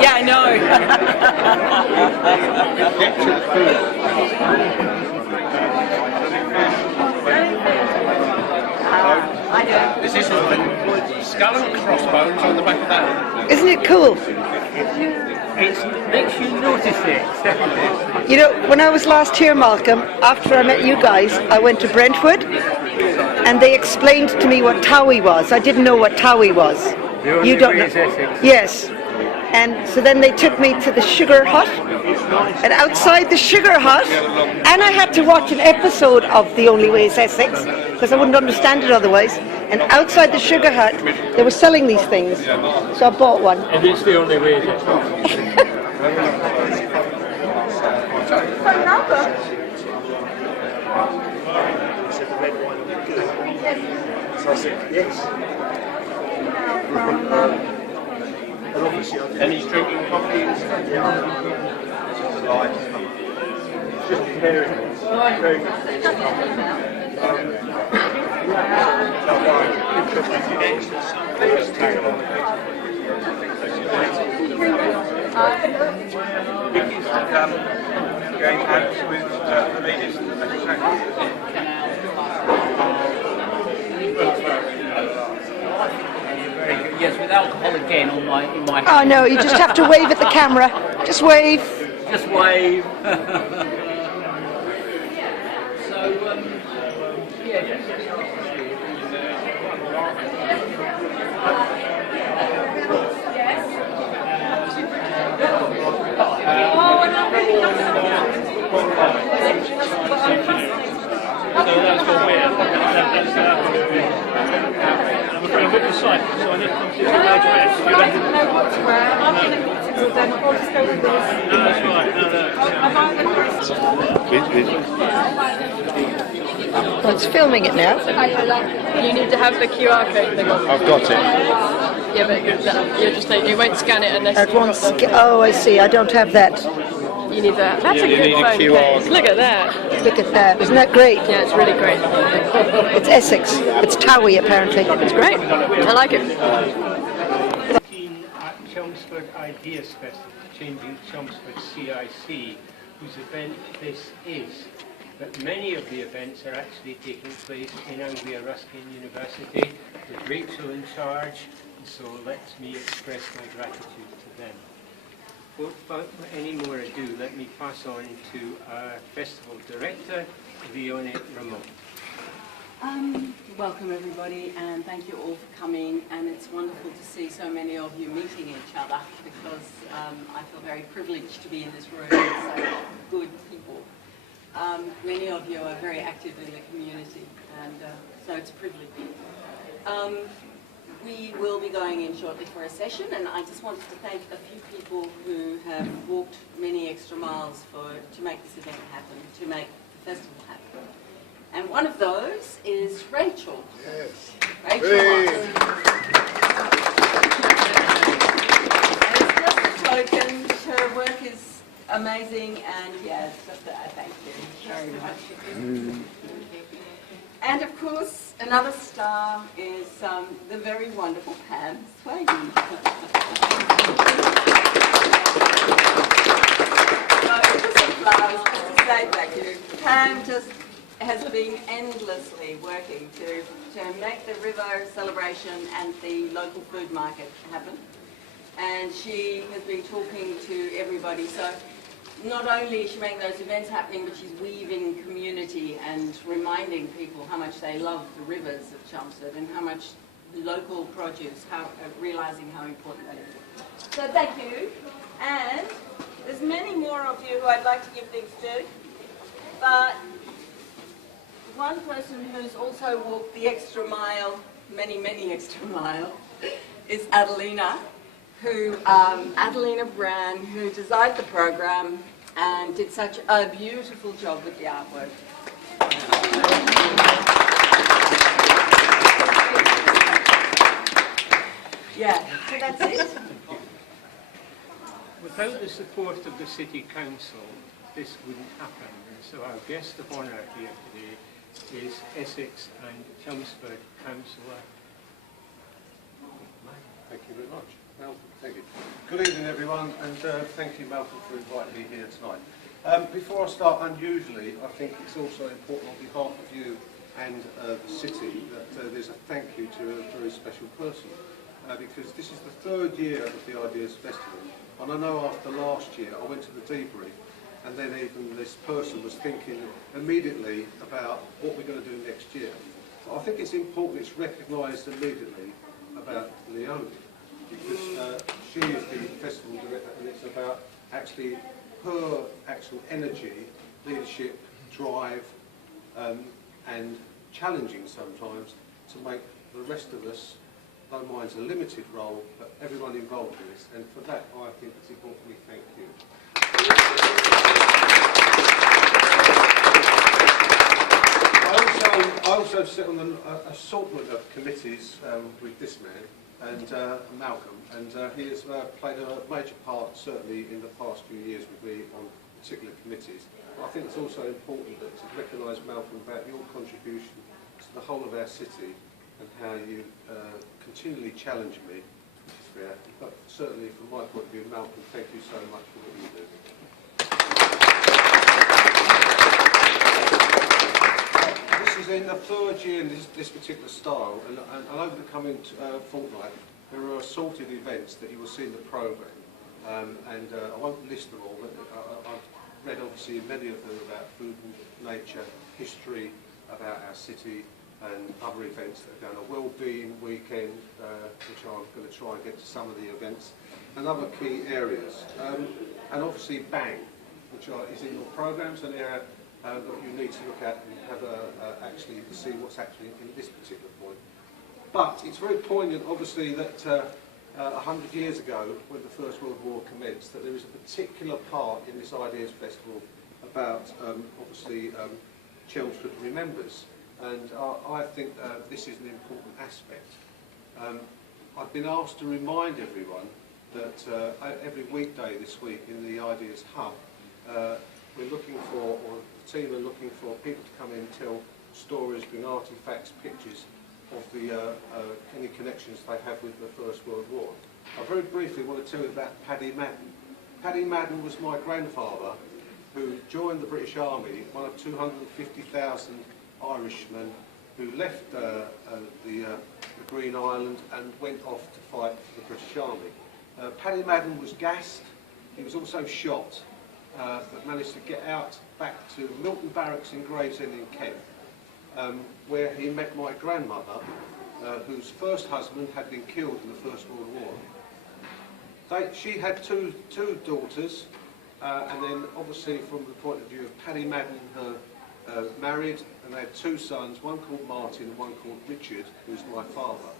Yeah, I know. I know. This is skull and crossbones on the back of that. Isn't it cool? It makes you notice it. You know, when I was last here, Malcolm, after I met you guys, I went to Brentwood, and they explained to me what Towie was. I didn't know what Towie was. You don't know? Yes. And so then they took me to the sugar hut, and outside the sugar hut, and I had to watch an episode of The Only Way is Essex, because I wouldn't understand it otherwise. And outside the sugar hut, they were selling these things, so I bought one. And it's the only way, is it? Yes. And he's drinking coffee instead. Just preparing. Very Vicky's going out with the ladies in the second Yes, with alcohol again in my. Oh no, you just have to wave at the camera. Just wave. Just wave. So, yeah. So that's gone weird. I'm afraid I've got the site, so I need to come to the address. I don't know what to wear. I'm going to go to them. I'll just go with this. No, that's right. Well, it's filming it now. You need to have the QR code thing on. I've got it. Yeah, but you're just it won't scan it unless At once. Oh, I see. I don't have that. you need that. That's a good phone case. Look at that. Look at that. Isn't that great? Yeah, it's really great. It's Essex. It's Towie, apparently. It's great. I like it. At Chelmsford Ideas Festival, Changing Chelmsford CIC, whose event this is. But many of the events are actually taking place in Anglia Ruskin University, with Rachel in charge, and so let me express my gratitude to them. Without any more ado, let me pass on to our festival director, Leonie Ramon. Welcome everybody, and thank you all for coming, and it's wonderful to see so many of you meeting each other, because I feel very privileged to be in this room with so good people. Many of you are very active in the community, and so it's a privilege. We will be going in shortly for a session, and I just wanted to thank a few people who have walked many extra miles to make this event happen, to make the festival happen. And one of those is Rachel. Yes. Rachel. Hey. And it's just a token, her work is amazing, and yeah, it's just a thank you very much. And of course, another star is the very wonderful Pam Swaggy. So just some flowers, just to say thank you. Pam just has been endlessly working to make the river celebration and the local food market happen. And she has been talking to everybody. So not only is she making those events happening, but she's weaving community and reminding people how much they love the rivers of Chelmsford and how much local produce, realising how important that is. So thank you. And there's many more of you who I'd like to give things to, but one person who's also walked the extra mile, many extra mile, is Adelina, Adelina Brand, who designed the program and did such a beautiful job with the artwork. Yeah, so that's it. Without the support of the City Council, this wouldn't happen. And so our guest of honour here today is Essex and Chelmsford Councillor. Thank you very much. Malcolm, thank you. Good evening, everyone, and thank you, Malcolm, for inviting me here tonight. Before I start, unusually, I think it's also important on behalf of you and the city that there's a thank you to a very special person, because this is the 3rd year of the Ideas Festival, and I know after last year I went to the debrief, and then even this person was thinking immediately about what we're going to do next year. So I think it's important it's recognised immediately about Leonie, because she is the festival director, and it's about actually her actual energy, leadership, drive, and challenging sometimes to make the rest of us, though mine's a limited role, but everyone involved in this, and for that I think it's important we thank you. I also sit on an assortment of committees with this man and Malcolm, and he has played a major part certainly in the past few years with me on particular committees. I think it's also important that to recognise, Malcolm, about your contribution to the whole of our city and how you continually challenge me, which is fair. But certainly from my point of view, Malcolm, thank you so much for what you do. This is in the 3rd year in this particular style, and over the coming fortnight, there are assorted events that you will see in the programme, and I won't list them all, but I've read obviously many of them about food and nature, history, about our city, and other events that are going on. A wellbeing weekend, which I'm going to try and get to some of the events, and other key areas. And obviously BANG, which is in your programmes, an area that you need to look at and have actually see what's actually in this particular point. But it's very poignant, obviously, that 100 years ago, when the First World War commenced, that there is a particular part in this Ideas Festival about, obviously, Chelmsford remembers. And I think this is an important aspect. I've been asked to remind everyone that every weekday this week in the Ideas Hub, we're looking for, or the team are looking for people to come in and tell stories, bring artefacts, pictures of the any connections they have with the First World War. I very briefly want to tell you about Paddy Madden. Paddy Madden was my grandfather who joined the British Army, one of 250,000 Irishmen who left the Green Island and went off to fight for the British Army. Paddy Madden was gassed, he was also shot, but managed to get out back to Milton Barracks in Gravesend in Kent, where he met my grandmother, whose first husband had been killed in the First World War. She had two daughters, and then obviously from the point of view of Paddy Madden, her married, and they had 2 sons, one called Martin and one called Richard, who's my father.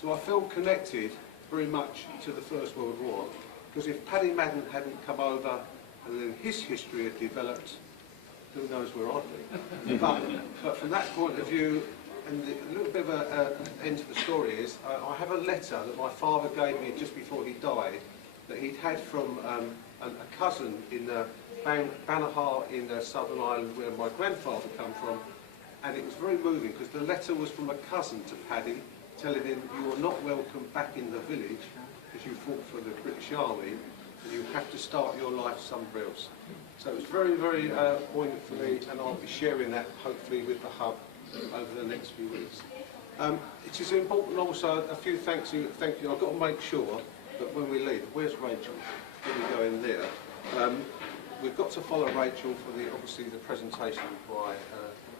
So I feel connected very much to the First World War, because if Paddy Madden hadn't come over and then his history had developed, who knows where I'd be. But from that point of view, and a little bit of an end to the story is, I have a letter that my father gave me just before he died, that he'd had from a cousin in Banahar in Southern Ireland, where my grandfather come from, and it was very moving because the letter was from a cousin to Paddy, telling him, you are not welcome back in the village because you fought for the British Army, and you have to start your life somewhere else. So it's very, very poignant for me, and I'll be sharing that hopefully with the Hub over the next few weeks. It is important also, a few thank you. I've got to make sure that when we leave, where's Rachel? When we go in there, we've got to follow Rachel for obviously the presentation by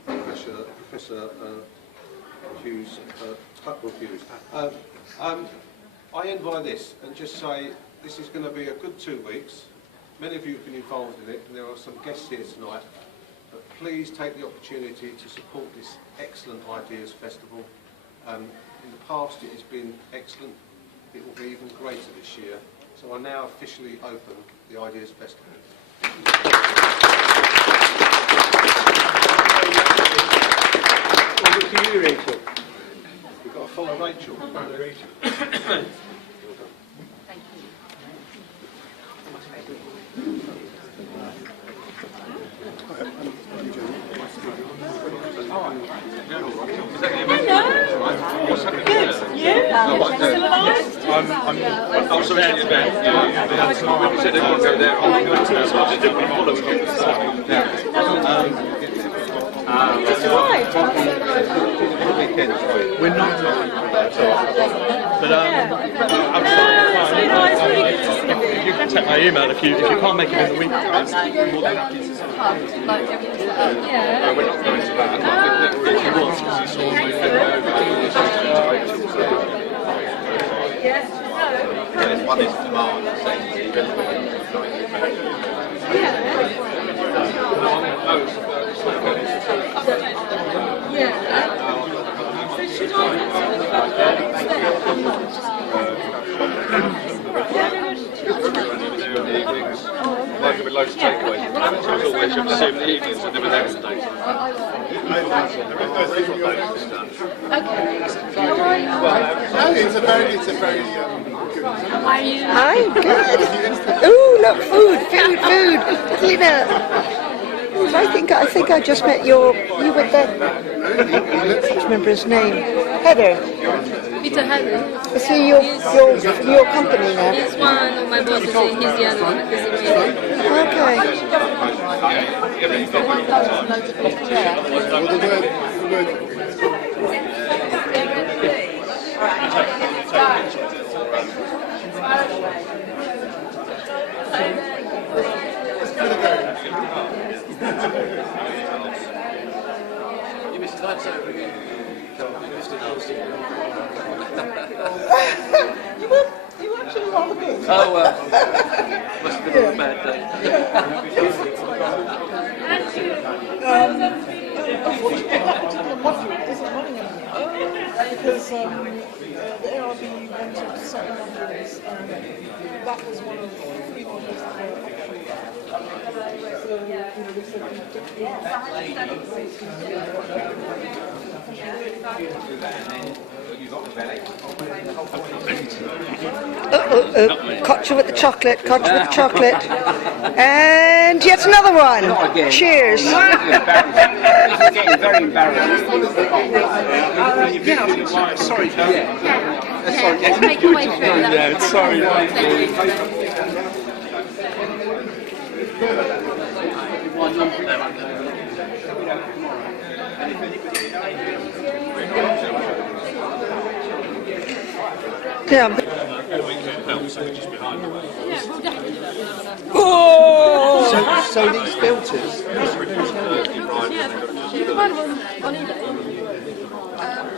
Professor Hughes, Tutwell Hughes. I end by this and just say this is going to be a good 2 weeks. Many of you have been involved in it, and there are some guests here tonight. But please take the opportunity to support this excellent Ideas Festival. In the past it has been excellent. It will be even greater this year. So I now officially open the Ideas Festival. Over to you, Rachel. We've got to follow Rachel. I'm sorry, the event. We said everyone go there. I'm going to, so I didn't follow We're not. But if you can take my email if you can't make it in the week. we're not going to that. If he wants, because he's sort of moving over. One is demand, like with loads of takeaways. So I thought we should see him in the evenings and do it next day. It's a very good. Hi, good. Ooh, look, food. Lena. I think I just met you with the. I can't remember his name. Heather. Peter Heather. I see your company now. He's one of my bosses, he's the other one. You actually rather good. Oh, must have been a bad day. Unfortunately, that particular module isn't running anymore because the ARB wanted certain modules, and that was one of the 3 modules that were optional. So, they said Caught you with the chocolate, And yet another one. Cheers. It's getting very embarrassing. Sorry, Just make your way through. sorry. Yeah. So these filters. On eBay.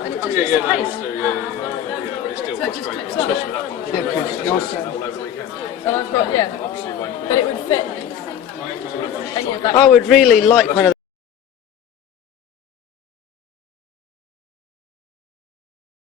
And it just looks Yeah, nice. but it's still frustrating, especially with that one. Yeah, because you're saying. And I've got, but it would fit any of that. I would really like one of